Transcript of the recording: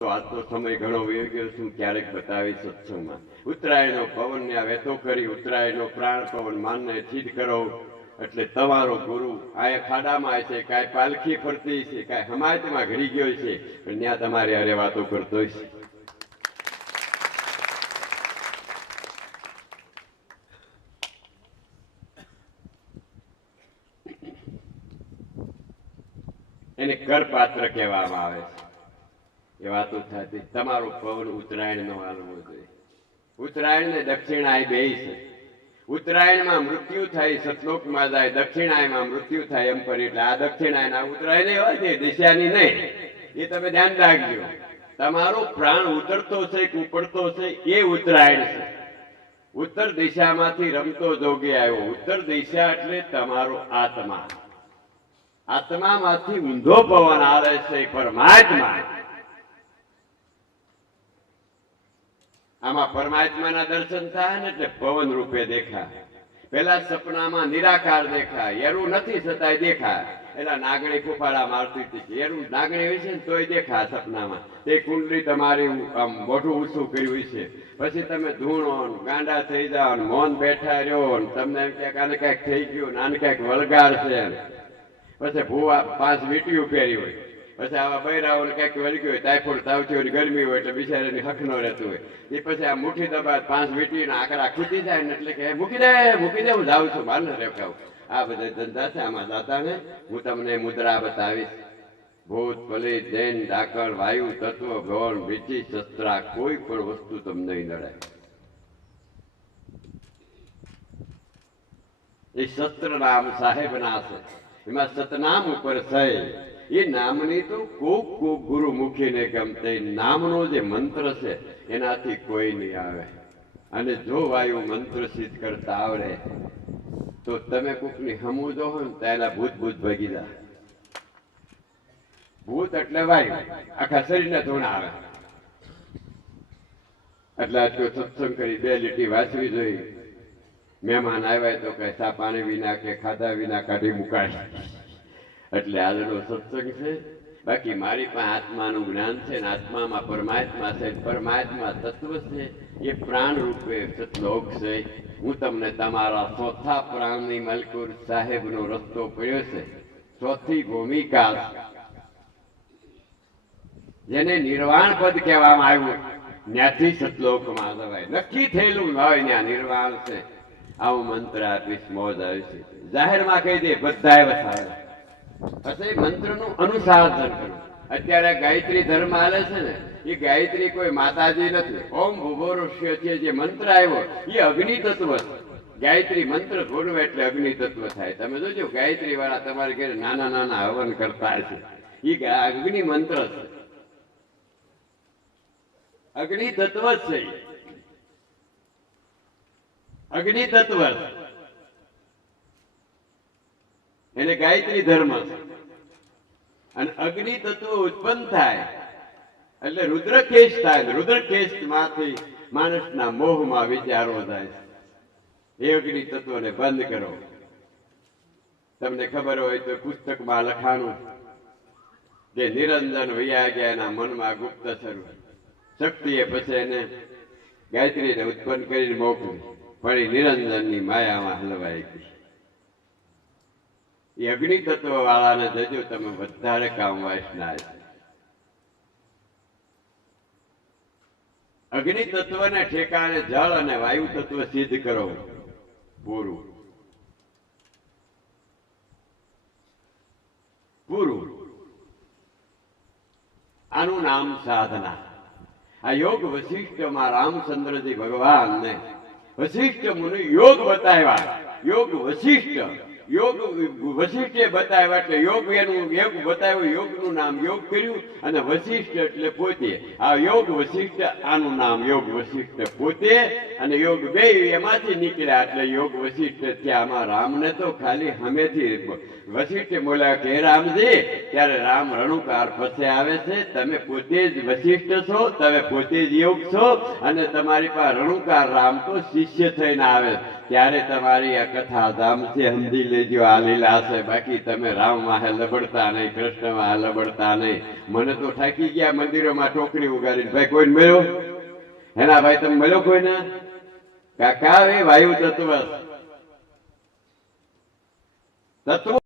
તો આજ તો સમય ઘણો વયો ગયો છું, ક્યારેક બતાવી સત્સંગમાં. ઉત્તરાયણનો પવન ને વેતો કરી, ઉત્તરાયણનો પ્રાણ પવન માનને ચીજ કરો. એટલે તમારો ગુરુ આ ખાડામાં છે, કાંઈ પાલખી ફરતી છે, કાંઈ હમાયતમાં ઘડી ગયો છે, પણ ત્યાં તમારે અરે વાતો કરતો છે. એને કરપાત્ર કહેવામાં આવે છે. એ વાતો થતી. તમારો પવન ઉત્તરાયણ નો હાલવો જોઈએ. ઉત્તરાયણ ને દક્ષિણાય બે છે. ઉત્તરાયણમાં મૃત્યુ થાય, સતલોકમાં જાય, દક્ષિણાયમાં મૃત્યુ થાય એમ કરી. એટલે આ દક્ષિણાયના ઉત્તરાયણ હોય છે, દિશાની નહીં. એ તમે ધ્યાન રાખજો. તમારો પ્રાણ ઉતરતો છે કે ઉપડતો છે એ ઉત્તરાયણ છે. ઉત્તર દિશામાંથી રમતો જોગે આવ્યો. ઉત્તર દિશા એટલે તમારો આત્મા. આત્મામાંથી ઊંધો પવન આવે છે પરમાત્મા. આમાં પરમાત્માના દર્શન થાય ને એટલે પવન રૂપે દેખાય. પેલા સપનામાં નિરાકાર દેખાય, એરું નથી છતાંય દેખાય. એલા નાગણી ફૂફાડા મારતી હતી, એરું નાગણી હોય છે ને તોય દેખાય સપનામાં. તે કુંડલી તમારી આમ મોઢું ઊંચું કર્યું છે. પછી તમે ધૂણો ગાંડા થઈ જાઓ, મૌન બેઠા રહ્યો, તમને એમ ક્યાંક આને ક્યાંક થઈ ગયું, આને ક્યાંક વલગાર છે. પછી ભૂવા 5 વીટીઓ પહેરી હોય, પછી આવા બૈરાઓને ક્યાંક વળગ્યું હોય, ટાઈફોઈડ તાવથી હોય, ગરમી હોય, એટલે બિચારાની હક ન રહેતું હોય. એ પછી આ મુઠ્ઠી દબાદ 5 વીટીના આંકડા ખૂટી જાય ને એટલે કે મૂકી દે હું જાઉં છું, માર ન રેખાવ. આ બધા ધંધા છે. આમાં દાતા ને હું તમને મુદ્રા બતાવીશ. ભૂત પલિત જૈન ડાકર વાયુ તત્વ ગૌણ બીજી શસ્ત્રા કોઈ પણ વસ્તુ તમને નહીં નડે. એ શસ્ત્ર નામ સાહેબ ના છે. એમાં સતનામ ઉપર છે. એ નામની તો કોક ગુરુ મુખીને ગમતે નામનો જે મંત્ર છે એનાથી કોઈ નહીં આવે. અને જો વાયુ મંત્ર સિદ્ધ કરતા આવડે તો તમે કોકની હમું જો ને તેના ભૂત ભાગી જાય. ભૂત એટલે વાયુ, આખા શરીરને ધૂણ આવે. એટલે આજ કોઈ સત્સંગ કરી 2 લીટી વાંચવી જોઈએ. મહેમાન આવ્યા તો કઈ સા પાણી વિના કે ખાધા વિના કાઢી મુકાય. એટલે આજનો સત્સંગ છે. બાકી મારી પાસે આત્માનું જ્ઞાન છે ને આત્મામાં પરમાત્મા છે. પરમાત્મા તત્વ છે. એ પ્રાણ રૂપે સતલોક છે. હું તમને તમારા ચોથા પ્રાણની મલકુર સાહેબનો રસ્તો પડ્યો છે. ચોથી ભૂમિકા જેને નિર્વાણ પદ કહેવામાં આવ્યું, ત્યાંથી સતલોકમાં જવાય. નક્કી થયેલું હોય ત્યાં નિર્વાણ છે. આવું મંત્ર આપીશ, મોજ આવે છે. જાહેરમાં કહી દે બધા વસાવે. પછી મંત્રનું અનુસાધન કરવું. અત્યારે ગાયત્રી ધર્મ હાલે છે ને, એ ગાયત્રી કોઈ માતાજી નથી. ઓમ ભૂભોરુષ્ય છે જે મંત્ર આવ્યો એ અગ્નિ તત્વ છે. ગાયત્રી મંત્ર બોલવે એટલે અગ્નિ તત્વ થાય. તમે જોજો ગાયત્રી વાળા તમારે ઘરે નાના નાના હવન કરતા છે. એ અગ્નિ મંત્ર છે. અગ્નિ તત્વ જ છે. અગ્નિ તત્વ એને ગાયત્રી ધર્મ છે. અને અગ્નિ તત્વ ઉત્પન્ન થાય એટલે રુદ્રકેશ થાય. રુદ્રકેશ માંથી માણસના મોહમાં વિચારો થાય. એ અગ્નિ તત્વને બંધ કરો. તમને ખબર હોય તો પુસ્તકમાં લખાણું કે નિરંજન વૈયા ગયા એના મનમાં ગુપ્ત શક્તિએ પછી એને ગાયત્રીને ઉત્પન્ન કરીને મોકલી, પણ એ નિરંજનની માયામાં હલવાઈ ગઈ. એ અગ્નિ તત્વ વાળાને જજો તમે વધારે કામ વાસના છે. અગ્નિ તત્વને ઠેકાણે જળ અને વાયુ તત્વ સિદ્ધ કરો. પૂરું આનું નામ સાધના. આ યોગ વશિષ્ઠમાં રામચંદ્રજી ભગવાનને વશિષ્ઠ મુનિ યોગ બતાવ્યા. યોગ વશિષ્ઠે બતાવ્યા એટલે યોગ એનું યોગ બતાવ્યું. યોગનું નામ યોગ કર્યું અને વશિષ્ઠ એટલે પોતે. આ યોગ વશિષ્ઠ, આનું નામ યોગ વશિષ્ઠ પોતે અને યોગ બે એમાંથી નીકળ્યા એટલે યોગ વશિષ્ઠ થયા. આમાં રામને તો ખાલી હમેથી વશિષ્ઠ બોલ્યા કે રામજી, ત્યારે રામ રણુકાર પછી આવે છે. તમે પોતે જ વશિષ્ઠ છો, તમે પોતે જ યોગ છો અને તમારી પાસે રણુકાર રામ તો શિષ્ય થઈને આવે. ત્યારે તમારી આ કથા ધામથી સમજી લેજો આ લીલા છે. બાકી તમે રામ વાહે લબડતા નહીં, કૃષ્ણ વાહે લબડતા નહીં. મને તો થાકી ગયા મંદિરોમાં ટોકરી ઉગાડીને. ભાઈ કોઈને મળ્યો? એના ભાઈ તમે મળ્યો કોઈને? કાકા એ વાયુ તત્વ તત્વ